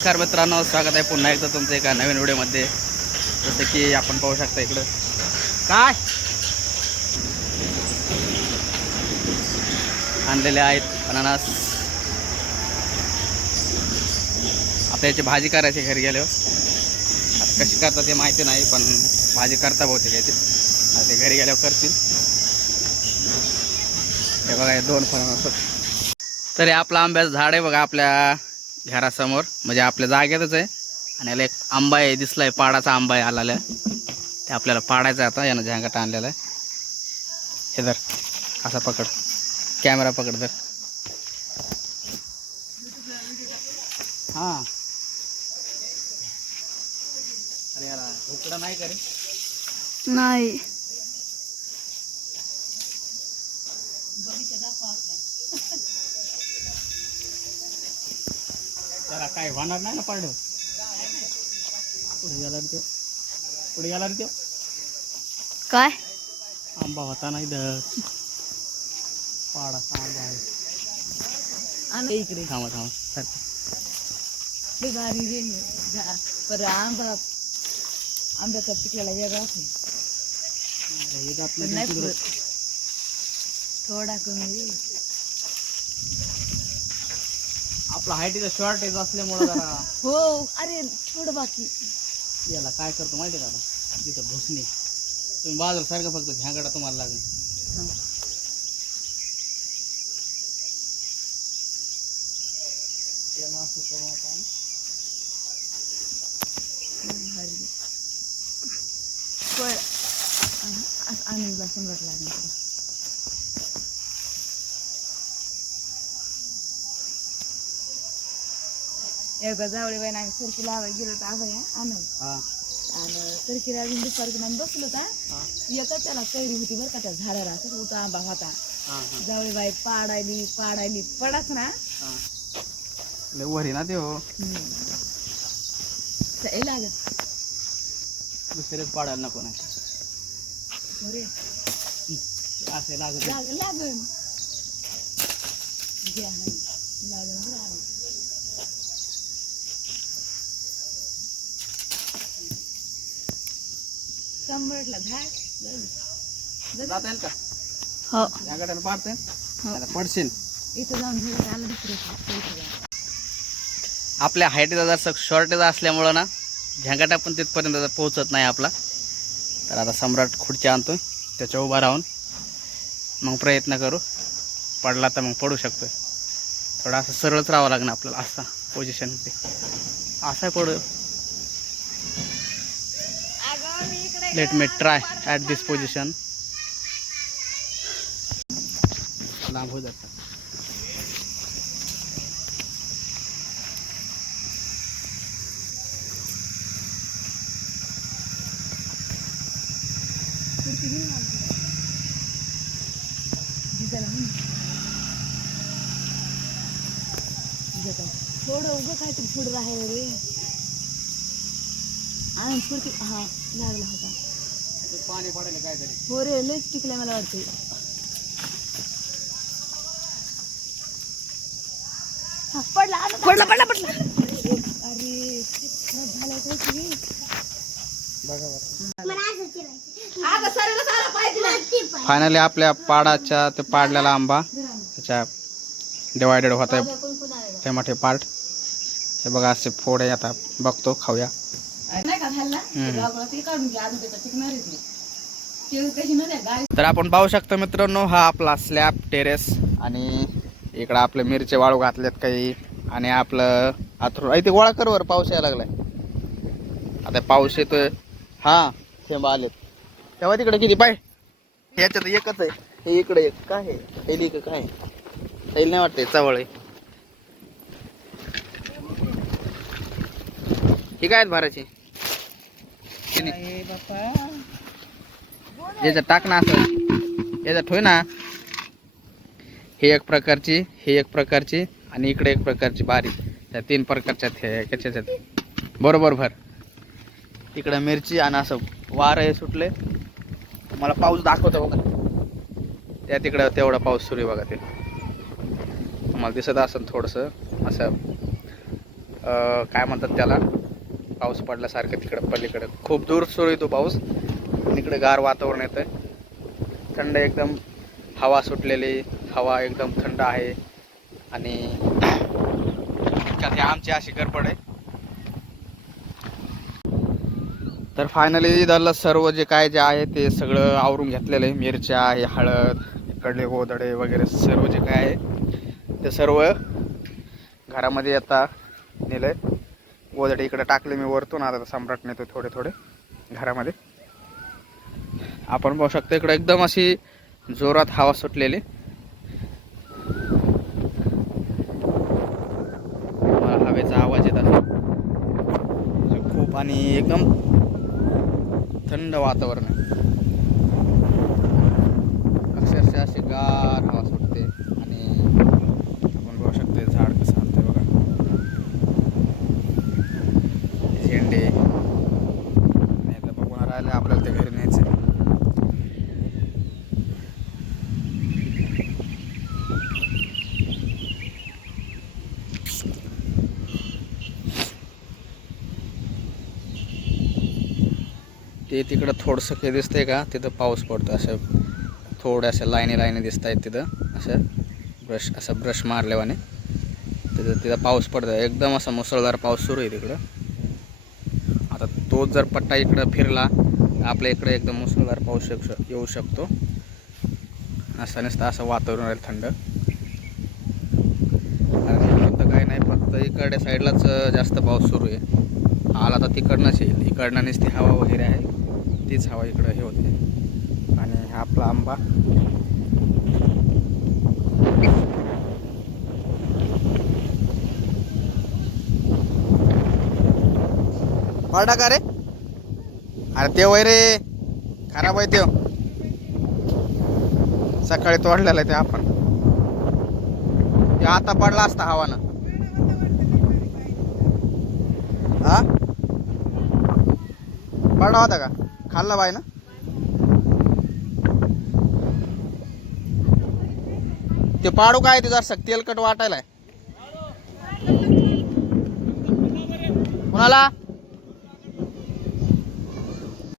नमस्कार मित्रांनो, स्वागत आहे पुन्हा एकदा तुमचं एका नवीन व्हिडिओमध्ये. जसं की आपण पाहू शकता इकडं काय आणलेले आहेत अननस. आता याची भाजी करायची घरी गेल्यावर. आता कशी करतात ते माहिती नाही, पण भाजी करता बहुतेक याची. आता ते घरी गेल्यावर करतील. हे बघा, हे दोन फणस. तर हे आपलं आंब्याचं झाड आहे बघा, आपल्या घरासमोर, म्हणजे आपल्या जागेतच आहे. आणि याला एक आंबा आहे, दिसलाय पाडाचा आंबा आहे आलेला. ते आपल्याला पाडायचं आहे. आता यानं झँगाट आणलेला आहे. हे धर, असा पकड, कॅमेरा पकड धर. हां, अरे याला उकडं नाही करे नाही. त्याला काय होणार नाही ना पाडलं. पुढे गेला रे तो, पुढे गेला रे तो. काय आंबा होता नाही दर, पाडाचा आंबा आहे. आणि इकडे थांबा थांबा सारखं. भारी रे पर आंब्याचा पिकलेला वेगळा असतो. आपलं नाही पुरत. थोडा कमी. आपला हाईटीचा शॉर्टेज असल्यामुळे जरा हो, अरे थोडं बाकी. याला काय करतो माहिती आहे का, आता तिथं भुसणे तुम्ही बाजूला सारखं, फक्त झँगाटा तुम्हाला लागेल. याला असं करू आता. आनंदला सम्राट लागेल. एकदा जावळे बाई आम्ही सरकी लावायला गेलो होतो आबाया आनंद. आणि सरकीला अजून दुपारी आम्ही बसलो होता. एकच त्याला कैरी होती बरं का, त्या झाडाला असं होता आंबा होता. जावळे बाई पाडायली पडाच ना वरी ना ते हो लागत. दुसरेच पाडायला नको नाही, असे लागत. लागन सम्राटला जाता येईल का? हो, या गाड्याला पाडता येईल, पडशील. इथं जाऊन आलं दुसरं. आपल्या हाईटीचा जर शॉर्टेज असल्यामुळं ना झँगाटा पण तिथपर्यंत पोहोचत नाही आपला. तर आता सम्राट खुर्ची आणतोय, त्याच्या उभा राहून मग प्रयत्न करू. पडला तर मग पडू शकतोय. थोडं असं सरळच राहावं लागणार आपल्याला, असा पोझिशनमध्ये असा पडू. Let me try at this position. लांब हो जातं. थोडं उगं काहीतरी पुढं राहायला रे. आणि पुढची हा लागला होता. पाणी पडायला काय तरी. हो रे, लयच टिकलाय मला वाटतं. पडला पडला पडला पडला. अरे झालं काही. फायनली आपल्या पाडाच्या ते पाडलेला आंबा त्याच्या डिवायडेड होत आहे ते मोठे पार्ट. हे बघा, असे फोड आहे. आता बघतो, खाऊया. तर आपण पाहू शकतो मित्रांनो, हा आपला स्लॅब टेरेस. आणि इकडं आपले मिरचे वाळू घातलेत काही. आणि आपलं आथरू इथे गोळा करवर पाऊस यायला लागलाय. आता पाऊस येतोय. हा, थेंब आलेत तेव्हा. तिकडे किती पाय, ह्याच्यात एकच आहे. हे इकडे एक काय आहे, हेली का काय, हेल नाही वाटतंय, चवळ आहे. ही काय भरायची याच्यात टाक ना, असं याच्यात ठेव ना. ही एक प्रकारची, ही एक प्रकारची, आणि इकडे एक प्रकारची बारीक. त्या 3 प्रकारच्या त्याच्यात बरोबर भर. इकडं मिरची. आणि असं वार हे सुटले. मला पाऊस दाखवतो बघा, त्या तिकडं तेवढा पाऊस सुरू आहे बघा. ते तुम्हाला दिसत असेल थोडंसं असं काय म्हणतात त्याला, पाऊस पडल्यासारखं तिकडं पलीकडं खूप दूर सुरू येतो पाऊस. इकडे गार वातावरण येतं आहे, थंड एकदम हवा सुटलेली, हवा एकदम थंड आहे. आणि इतक्यात आमची अशी गडबड आहे. तर फायनली झालं सर्व जे काय जे आहे ते सगळं आवरून घेतलेलं आहे. मिरच्या आहे, हळद, इकडले गोधडे वगैरे सर्व जे काय आहे ते सर्व घरामध्ये आता नेलंय. गोधडे इकडे टाकले मी वरतून, आता सम्राट नेतो थोडे थोडे घरामध्ये. आपण पाहू शकतो इकडे एकदम अशी जोरात हवा सुटलेली. हवेचा आवाज येत आहे खूप आणि एकदम थंड वातावरण आहे. अक्षरशः अशी गार हवा सुटते. आणि आपण बघू शकतो झाड कसं हलतंय बघा. झेंडे नाही तर बघून राहिले आपल्याला ते घरी न्यायचं. ते तिकडं थोडंसं काही दिसतंय का, तिथं पाऊस पडतो. असं थोड्याशा लाईनी दिसत आहेत तिथं, असं ब्रश मारल्यावाने तिथं पाऊस पडतो. एकदम असा मुसळधार पाऊस सुरू आहे तिकडं. आता तोच जर पट्टा इकडं फिरला आपल्या इकडे एकदम मुसळधार पाऊस येऊ शकतो. असं नसतं, असं वातावरण राहील थंड. फक्त काही नाही, फक्त इकडच्या साईडलाच जास्त पाऊस सुरू आहे. आला तर तिकडनंच येईल. इकडनं नुसती हवा वगैरे आहे, तीच हवा इकडं हे होते. आणि हा आपला आंबा पडा का रे? अरे ते वय रे खराब आहे ते, सकाळी तोडलेला आहे ते आपण. ते आता पडला असता हवानं. हा पडला होता का? खाल्ला बाई ना. ते पाडू काय ते जर तेलकट वाटायला. कुणाला